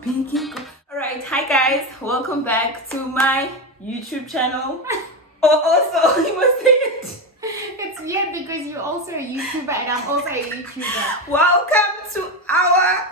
pinky. Alright, hi guys, welcome back to my YouTube channel. Also, you must say it. It's weird because you're also a YouTuber and I'm also a YouTuber. Welcome to our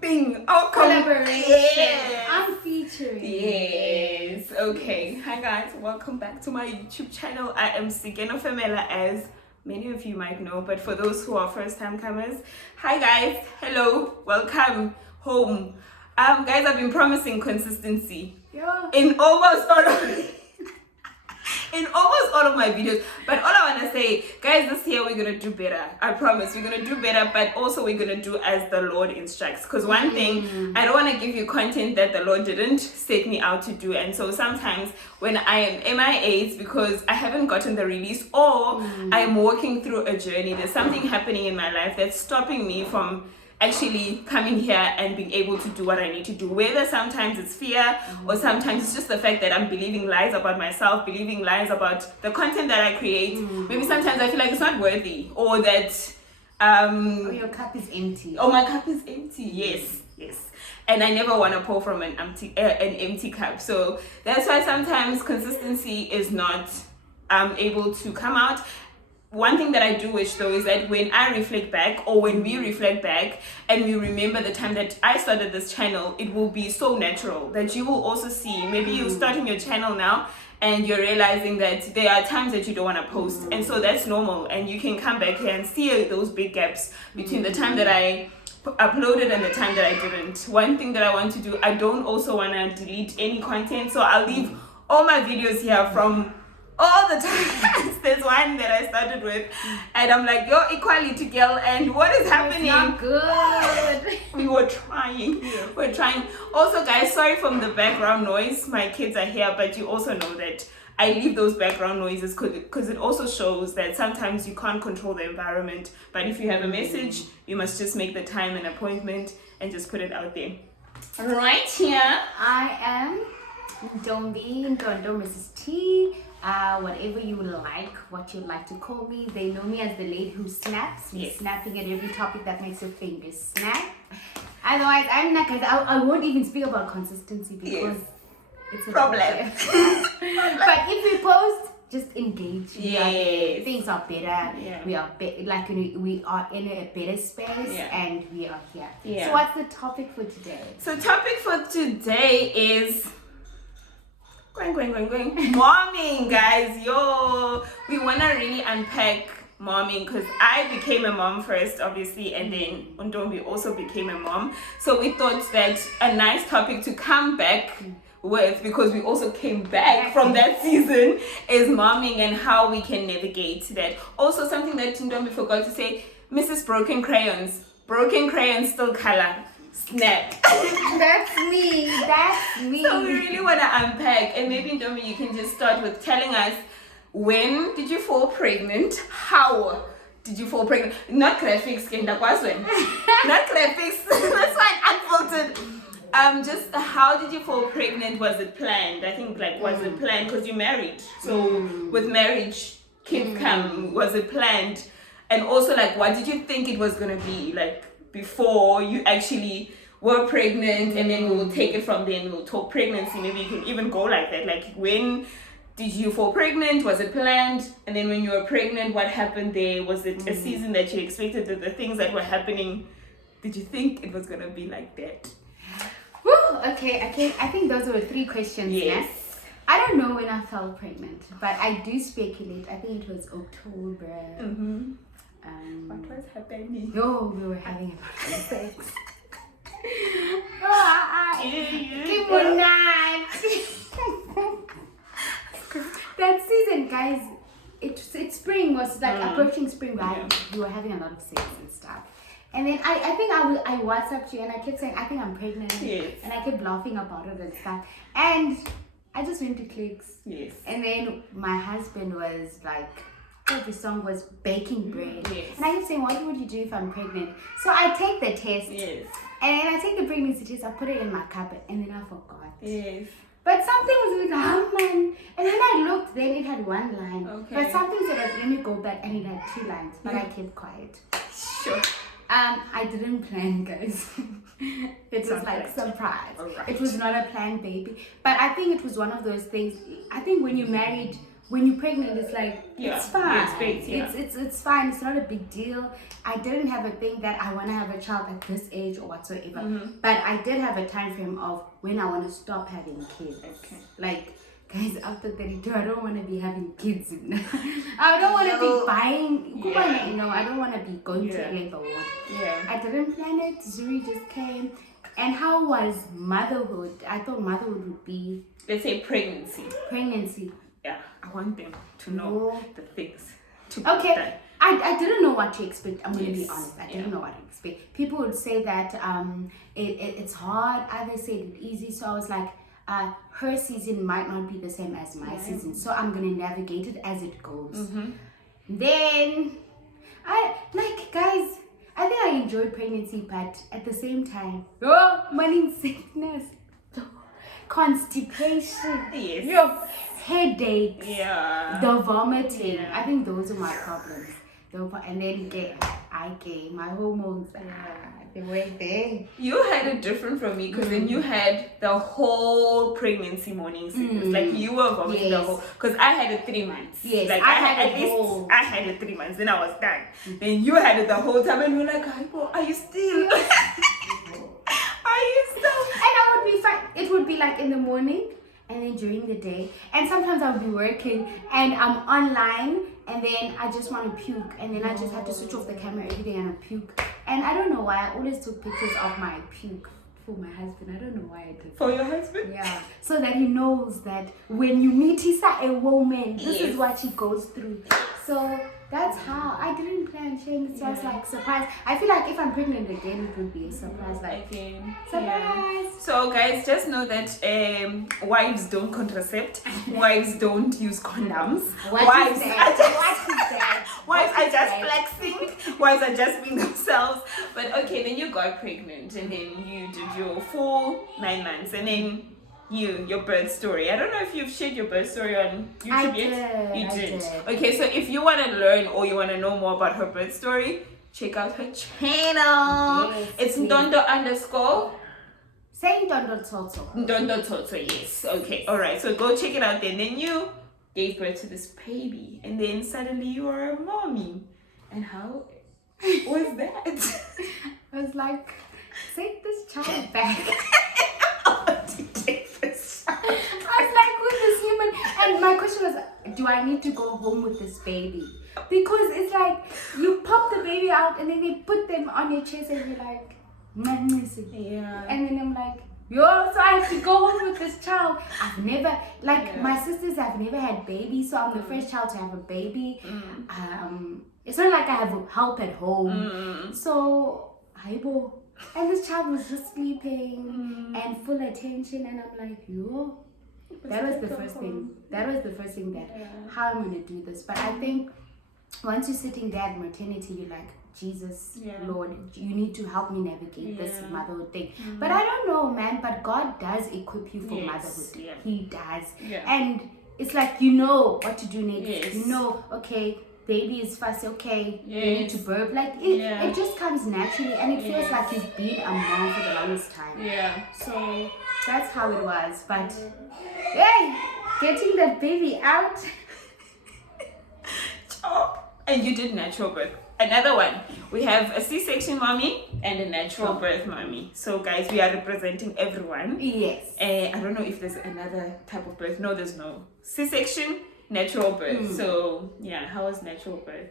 thing, our Collaboration. Yes. I'm featuring. Yes. Okay. Hi guys, welcome back to my YouTube channel. I am Sigeno Femela, as many of you might know, but for those who are first time comers, hi guys, hello, welcome home. Guys, I've been promising consistency in almost all of my videos, but all I want to say, guys, this year we're gonna do better. I promise we're gonna do better, but also we're gonna do as the Lord instructs, because one thing, I don't want to give you content that the Lord didn't set me out to do. And so sometimes when I am MIA, it's because I haven't gotten the release, or I'm walking through a journey. There's something happening in my life that's stopping me from actually coming here and being able to do what I need to do. Whether sometimes it's fear, or sometimes it's just the fact that I'm believing lies about myself, believing lies about the content that I create. Maybe sometimes I feel like it's not worthy, or that your cup is empty. Oh, my cup is empty. Yes. And I never want to pour from an empty cup. So that's why sometimes consistency is not able to come out. One thing that I do wish though is that when I reflect back, or when we reflect back and we remember the time that I started this channel, it will be so natural that you will also see, maybe you're starting your channel now and you're realizing that there are times that you don't want to post, and so that's normal, and you can come back here and see those big gaps between the time that I uploaded and the time that I didn't. One thing that I want to do, I don't also want to delete any content, so I'll leave all my videos here from all the time. There's one that I started with and I'm like, yo, equality girl, and what is happening? It's not good. We were trying. We're trying. Also guys, sorry from the background noise. My kids are here, but you also know that I leave those background noises because it also shows that sometimes you can't control the environment, but if you have a message, you must just make the time and appointment and just put it out there. Right here I am Ndombi, Mrs. T. Whatever you like, what you'd like to call me. They know me as the lady who snaps. Yes. Snapping at every topic that makes your fingers snap. Otherwise, I'm not gonna. I won't even speak about consistency because it's a problem. But if we post, just engage. Yes. Things are better. Yeah. We are we are in a better space, and we are here. Yeah. So what's the topic for today? So topic for today is going. Momming, guys. Yo, we want to really unpack momming because I became a mom first, obviously, and then Ndombi also became a mom. So we thought that a nice topic to come back with, because we also came back from that season, is momming and how we can navigate that. Also, something that Ndombi forgot to say, Mrs. Broken Crayons still color. Snap. That's me. So we really want to unpack, and maybe Ndombi, you can just start with telling us, when did you fall pregnant? How did you fall pregnant? Not graphics, not graphics. That's fine, unfiltered. Just how did you fall pregnant? Was it planned? I think was it planned because you married? So with marriage, kids come. Was it planned? And also what did you think it was gonna be before you actually were pregnant? And then we'll take it from there and we'll talk pregnancy. Maybe you can even go like that. When did you fall pregnant? Was it planned? And then when you were pregnant, what happened there? Was it a season that you expected? The things that were happening, did you think it was gonna be like that? Woo, okay. I think those were 3 questions. Yes. I don't know when I fell pregnant, but I do speculate. I think it was October. What was happening? No, we were having a lot of sex. That season, guys, it's spring, was approaching spring, right? Yeah. We were having a lot of sex and stuff. And then I think I WhatsApped you and I kept saying, I think I'm pregnant. Yes. And I kept laughing about it and stuff. And I just went to clicks. Yes. And then my husband was like, the song was baking bread. Yes. And I kept saying, what would you do if I'm pregnant? So I take the test. Yes. And then I take the pregnancy test, I put it in my cupboard, and then I forgot. Yes. But something was like, oh man. And then I looked, then it had 1 line. Okay. But something said, let me go back, and it had 2 lines. But I kept quiet. Sure. I didn't plan, guys. It was Surprise. like surprise. Alright. It was not a planned baby, but I think it was one of those things. I think when you're married, when you're pregnant, it's like it's fine. You expect, yeah. It's fine. It's not a big deal. I didn't have a thing that I want to have a child at this age or whatsoever. But I did have a time frame of when I want to stop having kids. Okay. Like, guys, after 32, I don't want to be having kids. I don't want to be buying. Yeah. No, I don't want to be going to labor ward. Yeah. I didn't plan it. Zuri just came. And how was motherhood? I thought motherhood would be Let's say pregnancy. Yeah, I want them to know the things. To be Okay. done. I didn't know what to expect. I'm going to be Yes. honest. I didn't know what to expect. People would say that it's hard. Others said it's easy. So I was like, her season might not be the same as my season. So I'm going to navigate it as it goes. Then, guys, I think I enjoyed pregnancy, but at the same time, morning sickness, constipation, headaches, the vomiting. I think those are my problems. And then my hormones, they weren't there. You had it different from me because then you had the whole pregnancy morning sickness. Like you were vomiting the whole, because I had it 3 months. Yes, like I had at it least whole. I had it 3 months. Then I was done. Then you had it the whole time, and you're like, "Hypo, are you still? Are you still?" And I would be fine. It would be like in the morning and then during the day. And sometimes I would be working and I'm online and then I just want to puke. And then I just have to switch off the camera every day and I puke. And I don't know why. I always took pictures of my puke for my husband. I don't know why I did. For your husband? Yeah. So that he knows that when you meet a woman, this is Yes. what she goes through. So that's how I didn't plan change. So I was like surprised. I feel like if I'm pregnant again, it would be a surprise. Like Again. surprise. So guys, just know that wives don't contracept. Wives don't use condoms. Wives are wives are just flexing. Wives are just being themselves. But okay, then you got pregnant and then you did your full 9 months and then your birth story. I don't know if you've shared your birth story on YouTube yet. You did. Okay, so if you want to learn or you want to know more about her birth story, check out her channel. Yes, it's please. Ndondo_. Saying Toto. Ndondo Toto, yes. Okay, alright. So go check it out then. Then you gave birth to this baby and then suddenly you are a mommy. And how was that? I was like, take this child back. I was like, who's this human? And my question was, do I need to go home with this baby? Because it's like, you pop the baby out and then they put them on your chest and you're like, Yeah. and then I'm like, so I have to go home with this child. I've never, my sisters have never had babies, so I'm the first child to have a baby. It's not like I have help at home. So, and this child was just sleeping and full attention, and I'm like, that was the first thing. That was the first thing that, how I'm going to do this. But I think once you're sitting there at maternity, you're like, Jesus, Lord, you need to help me navigate this motherhood thing. But I don't know, man, but God does equip you for motherhood. He does. And it's like, you know what to do next. You know, okay, baby is fussy, okay, you need to burp. Like, it just comes naturally and it feels like you've been a mom for the longest time. So that's how it was. But, hey, getting that baby out. And you did natural birth. Another one. We have a C-section mommy and a natural birth mommy. So guys, we are representing everyone. Yes. I don't know if there's another type of birth. No, there's no. C-section, natural birth. So yeah, how was natural birth?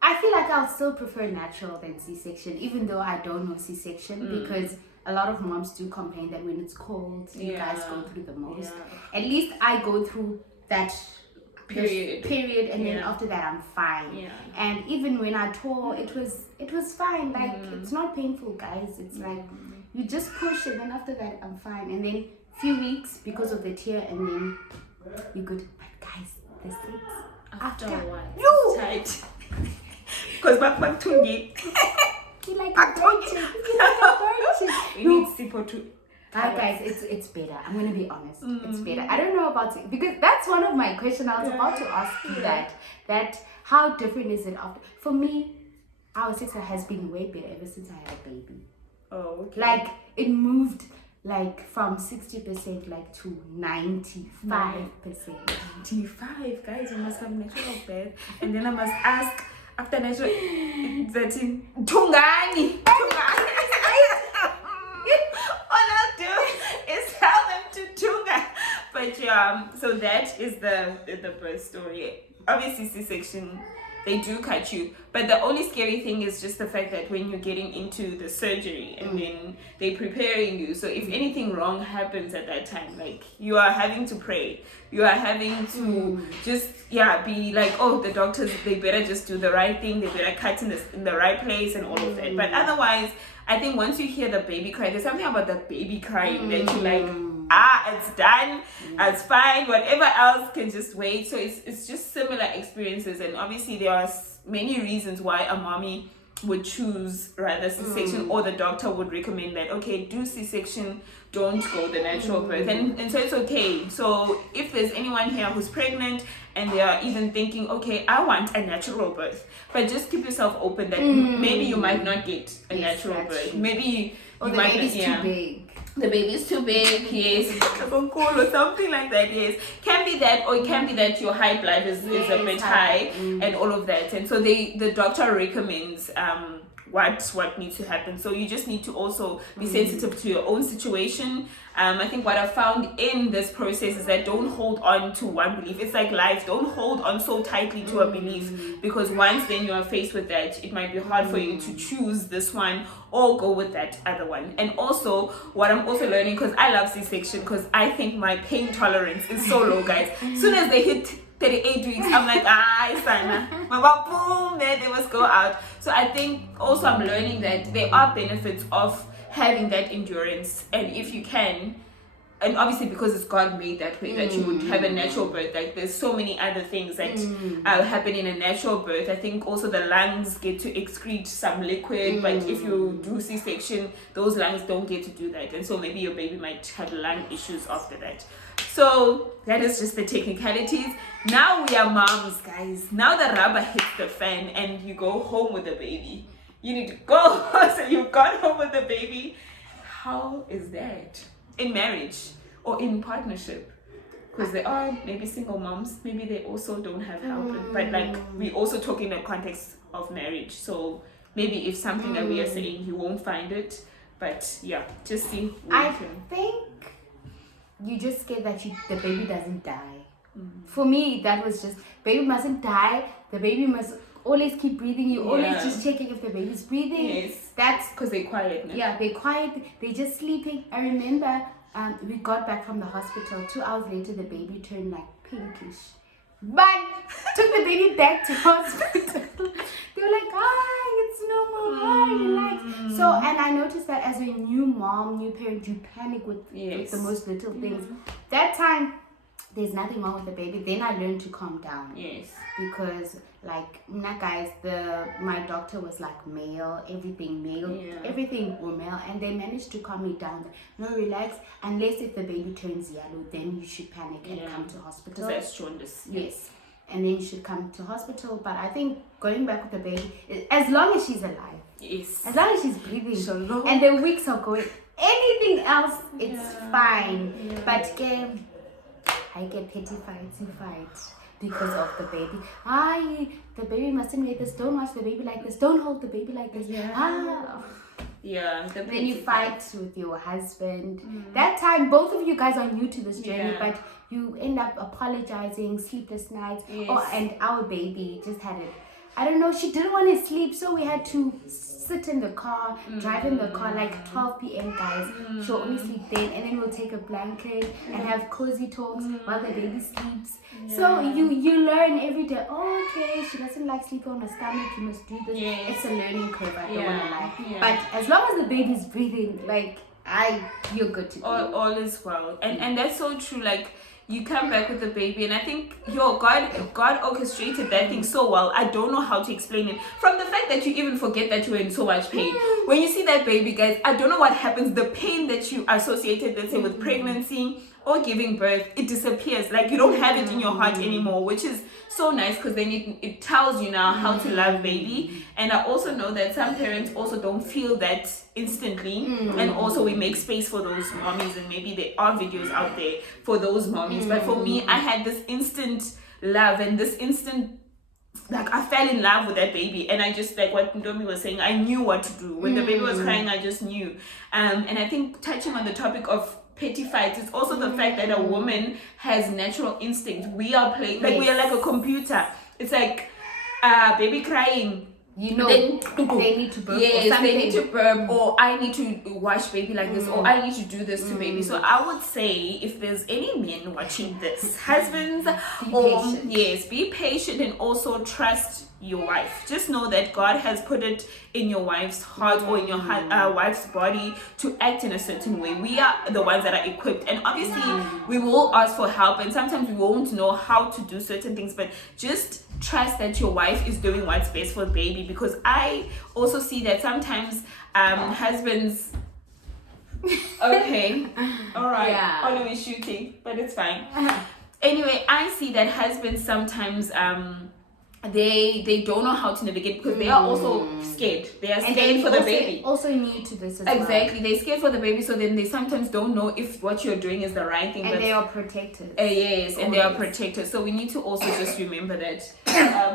I feel like I'll still prefer natural than C-section, even though I don't know C-section, because a lot of moms do complain that when it's cold, you guys go through the most. At least I go through that period and then after that I'm fine. And even when I tore, it was fine. Like it's not painful, guys. It's like you just push and then after that I'm fine. And then few weeks because of the tear and then you good. But guys, the sex after a while, tight. Because back to me. You like a virgin. You like a virgin. You need people to. Guys, it's better. I'm gonna be honest. It's better. I don't know about it because that's one of my questions. I was about to ask you that how different is it after? For me, our sex has been way better ever since I had a baby. Oh, okay. Like it moved like from 60% like to 95%. 95, guys, you must have natural birth. And then I must ask after natural that in Tungani. All I'll do is tell them to Tunga. But yeah, so that is the birth story. Obviously C-section, they do cut you, but the only scary thing is just the fact that when you're getting into the surgery and then they're preparing you, so if anything wrong happens at that time, like you are having to pray, you are having to just be like, oh, the doctors, they better just do the right thing, they better cut in the right place and all of that. But otherwise, I think once you hear the baby cry, there's something about the baby crying that you like, it's done, it's fine, whatever else can just wait. So it's just similar experiences, and obviously there are many reasons why a mommy would choose rather C-section, or the doctor would recommend that, okay, do C-section, don't go the natural birth, and so it's okay. So if there's anyone here who's pregnant and they are even thinking, okay, I want a natural birth, but just keep yourself open that maybe you might not get a natural birth, maybe or you the might baby's not, too big. The baby's too big, yes, or something like that, yes. Can be that, or it can be that your high blood is a bit high and all of that. And so the doctor recommends what needs to happen. So you just need to also be sensitive to your own situation. I think what I found in this process is that don't hold on to one belief. It's like life. Don't hold on so tightly to a belief, because once then you are faced with that, it might be hard for you to choose this one or go with that other one. And also, what I'm also learning, because I love C-section, because I think my pain tolerance is so low, guys. As soon as they hit 38 weeks, I'm like, sana. Boom, there they must go out. So I think also I'm learning that there are benefits of having that endurance, and if you can, and obviously because it's God made that way, that you would have a natural birth, like there's so many other things that happen in a natural birth. I think also the lungs get to excrete some liquid, but if you do C-section, those lungs don't get to do that, and so maybe your baby might have lung issues after that. So that is just the technicalities. Now we are moms, guys. Now the rubber hits the fan and you go home with the baby. You need to go. So you've gone home with the baby. How is that in marriage or in partnership? Because there are maybe single moms, maybe they also don't have help, but like we also talk in the context of marriage. So maybe if something that we are saying, you won't find it, but yeah, just see. I think you just scared that the baby doesn't die. For me, that was just, baby mustn't die, the baby must always keep breathing. You always just checking if the baby's breathing. Yes, that's because they're quiet now. Yeah, they're quiet, they're just sleeping. I remember we got back from the hospital. 2 hours later, the baby turned like pinkish. But took the baby back to hospital. They were like, it's normal, relax. So, and I noticed that as a new mom, new parent, you panic with the most little things. That time, there's nothing wrong with the baby. Then I learned to calm down. Yes. Because like, guys, my doctor was like male, everything male, everything were male, and they managed to calm me down. No, relax. Unless if the baby turns yellow, then you should panic and come to hospital. Because that's jaundice. Yes. And then you should come to hospital. But I think going back with the baby, as long as she's alive, as long as she's breathing, and the weeks are going, anything else, it's fine. But I get petty because of the baby. The baby mustn't make this. Don't watch the baby like this. Don't hold the baby like this. Then you fight with your husband. That time, both of you guys are new to this journey, but you end up apologizing, sleepless nights. And our baby just had it. I don't know, she didn't want to sleep, so we had to sit in the car, drive in the car, like 12 p.m. guys. She'll only sleep then, and then we'll take a blanket and have cozy talks while the baby sleeps. So you learn every day, okay, she doesn't like sleeping on her stomach, you must do this. It's a learning curve, I don't want to lie. But as long as the baby's breathing, like, you're good to go. All is well. And that's so true, like, you come back with the baby, and I think God orchestrated that thing so well. I don't know how to explain it. From the fact that you even forget that you were in so much pain. When you see that baby, guys, I don't know what happens. The pain that you associated, let's say, with pregnancy, or giving birth, it disappears. Like, you don't have it in your heart anymore, which is so nice, because then it tells you now how to love baby. And I also know that some parents also don't feel that instantly, and also we make space for those mommies, and maybe there are videos out there for those mommies. But for me, I had this instant love and this instant, like, I fell in love with that baby, and I just, like what Ndomi was saying, I knew what to do when the baby was crying. I just knew. And I think, touching on the topic of petty fights, it's also the fact that a woman has natural instinct. We are playing, like, we are like a computer. It's like, baby crying, you know, they need to burp. Yes, or something. they need to burp, or I need to wash baby like this, or I need to do this to baby. So I would say, if there's any men watching this, husbands, be patient, and also trust your wife. Just know that God has put it in your wife's heart, or in your wife's body, to act in a certain way. We are the ones that are equipped, and obviously we will ask for help, and sometimes we won't know how to do certain things, but just trust that your wife is doing what's best for baby. Because I also see that sometimes husbands okay, all right, always shooting, but it's fine. Anyway, I see that husbands sometimes they don't know how to navigate, because they are also scared. They are scared for the baby. Also new to this as exactly. They're scared for the baby, so then they sometimes don't know if what you're doing is the right thing. And they are protected. Yes, and they are protected. So we need to also just remember that.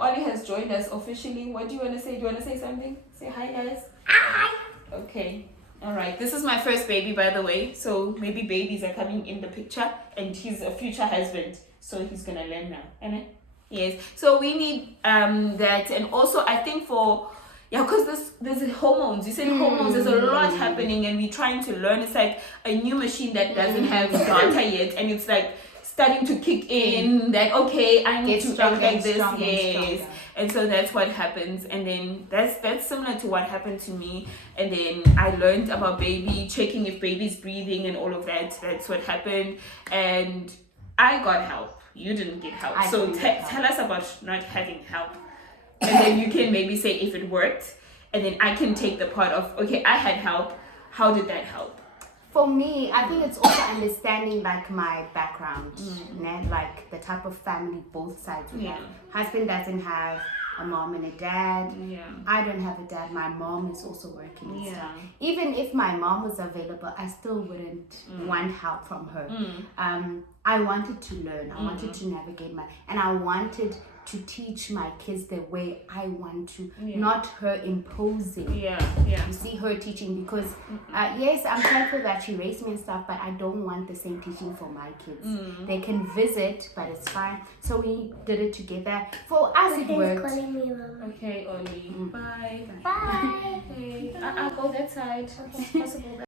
Ollie has joined us officially. What do you want to say? Do you want to say something? Say hi, guys. Hi. Okay. All right. This is my first baby, by the way. So maybe babies are coming in the picture, and he's a future husband, so he's gonna learn now. And yes, so we need that. And also, I think because there's hormones. You said hormones. There's a lot happening, and we're trying to learn. It's like a new machine that doesn't have data yet, and it's like starting to kick in. That okay, I need to act like this. Yes, and so that's what happens. And then that's similar to what happened to me. And then I learned about baby, checking if baby's breathing and all of that. That's what happened, and I got help. You didn't get help. So tell us about not having help. And then you can maybe say if it worked. And then I can take the part of, okay, I had help. How did that help? For me, I think it's also understanding like my background. Like the type of family both sides would have. Husband doesn't have a mom and a dad. I don't have a dad. My mom is also working. Even if my mom was available, I still wouldn't want help from her. I wanted to learn. I wanted to navigate and I wanted to teach my kids the way I want to, not her imposing. You see, her teaching, because yes, I'm thankful that she raised me and stuff, but I don't want the same teaching for my kids. They can visit, but it's fine. So we did it together. For us, it worked. Calling me, Mama. Okay, Oli. Bye. Bye. Okay. I'll go that side. Possible.